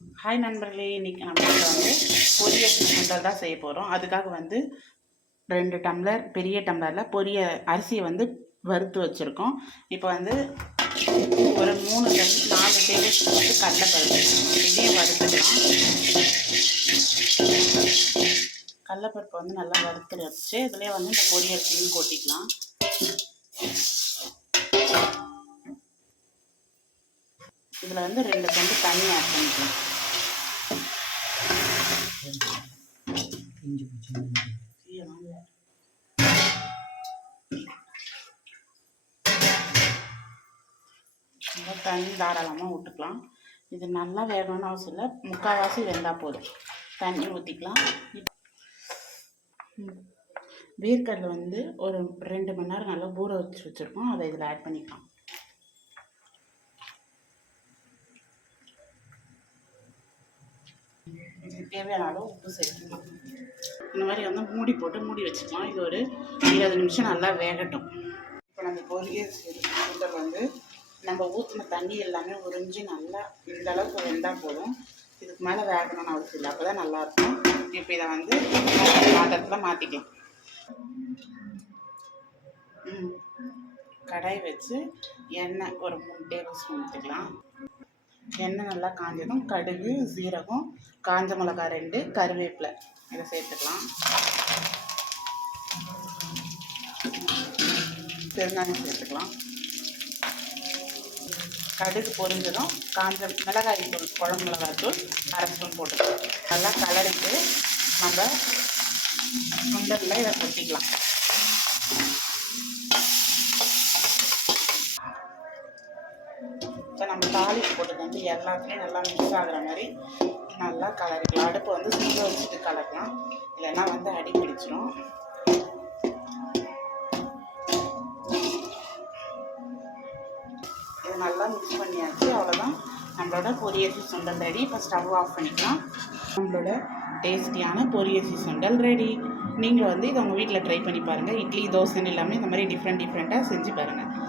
Hi நண்பர்களே இன்னைக்கு நம்ம வந்து பொரிய சுண்டல் தான் செய்ய போகிறோம் அதுக்காக வந்து ரெண்டு டம்ளர் பெரிய டம்ளரில் பொரிய அரிசியை வந்து வறுத்து வச்சுருக்கோம். இப்போ வந்து ஒரு மூணு டேபிள் நாலு டேபிள் ஸ்பூன் வந்து கடலைப்பருப்பு இதையும் வறுத்துக்கலாம். கடலைப்பருப்பு வந்து நல்லா வறுத்து வச்சு இதுலேயே வந்து இந்த பொரிய அரிசியும் கொட்டிக்கலாம். இதில் வந்து ரெண்டு கொண்டு தண்ணி ஆட் பண்ணிக்கலாம். இஞ்சி தண்ணி தாராளமாக விட்டுக்கலாம் இது நல்லா வேகணும்னு அவசியம் இல்லை. முக்கால்வாசி வெந்தால் போதும். தண்ணி ஊற்றிக்கலாம் வேர்க்கடலை வந்து ஒரு ரெண்டு மணி நேரம் நல்லா ஊற வச்சு வச்சுருக்கோம். அதை இதில் ஆட் பண்ணிக்கலாம். தேவையான அளவு உப்பு சேர்த்துக்கலாம். இந்த மாதிரி வந்து மூடி போட்டு மூடி வச்சுக்கலாம். இது ஒரு இருபது நிமிஷம் நல்லா வேகட்டும். இப்போ நம்ம பொரிய சுண்டல் வந்து நம்ம ஊற்றின தண்ணி எல்லாமே உறிஞ்சி நல்லா இந்த அளவுக்கு வெந்தால் போதும். இதுக்கு மேலே வேகணும்னு அவசியம் இல்லை. அப்போ தான் நல்லாயிருக்கும். இப்போ இதை வந்து பாத்திரத்தில் மாற்றிக்கலாம் கடாய் வச்சு எண்ணெய் ஒரு மூணு டேபிள் ஸ்பூன் ஊற்றிக்கலாம் எண்ணெய் நல்லா காஞ்சதும் கடுகு சீரகம் காஞ்ச மிளகாய் ரெண்டு கருவேப்பிலை. இதை சேர்த்துக்கலாம். பெருங்காயம் சேர்த்துக்கலாம். கடுகு பொரிஞ்சதும் காஞ்ச மிளகாய் தூள் குழம்பு மிளகாய் தூள் அரை ஸ்பூன் போட்டுக்கலாம். நல்லா கலரிட்டு நம்ம சுண்டலில் இதை கொட்டிக்கலாம். இப்போ நம்ம தாளிப்பு போட்டது வந்து எல்லாத்துலேயும் நல்லா மிக்ஸ் ஆகிற மாதிரி நல்லா கலரிக்கலாம். அடுப்பு வந்து சிங்க வச்சுட்டு கலக்கலாம். இல்லைன்னா வந்து அடி பிடிச்சிரும். இது நல்லா மிக்ஸ் பண்ணியாச்சு. அவ்வளோதான் நம்மளோட பொரியசி சுண்டல் ரெடி இப்போ ஸ்டவ் ஆஃப் பண்ணிக்கலாம். நம்மளோட டேஸ்டியான பொரியசி சுண்டல் ரெடி நீங்கள் வந்து இதை உங்கள் வீட்டில் ட்ரை பண்ணி பாருங்கள் இட்லி தோசைன்னு இல்லாமல் இந்த மாதிரி டிஃப்ரெண்ட் டிஃப்ரெண்ட்டாக செஞ்சு பாருங்கள்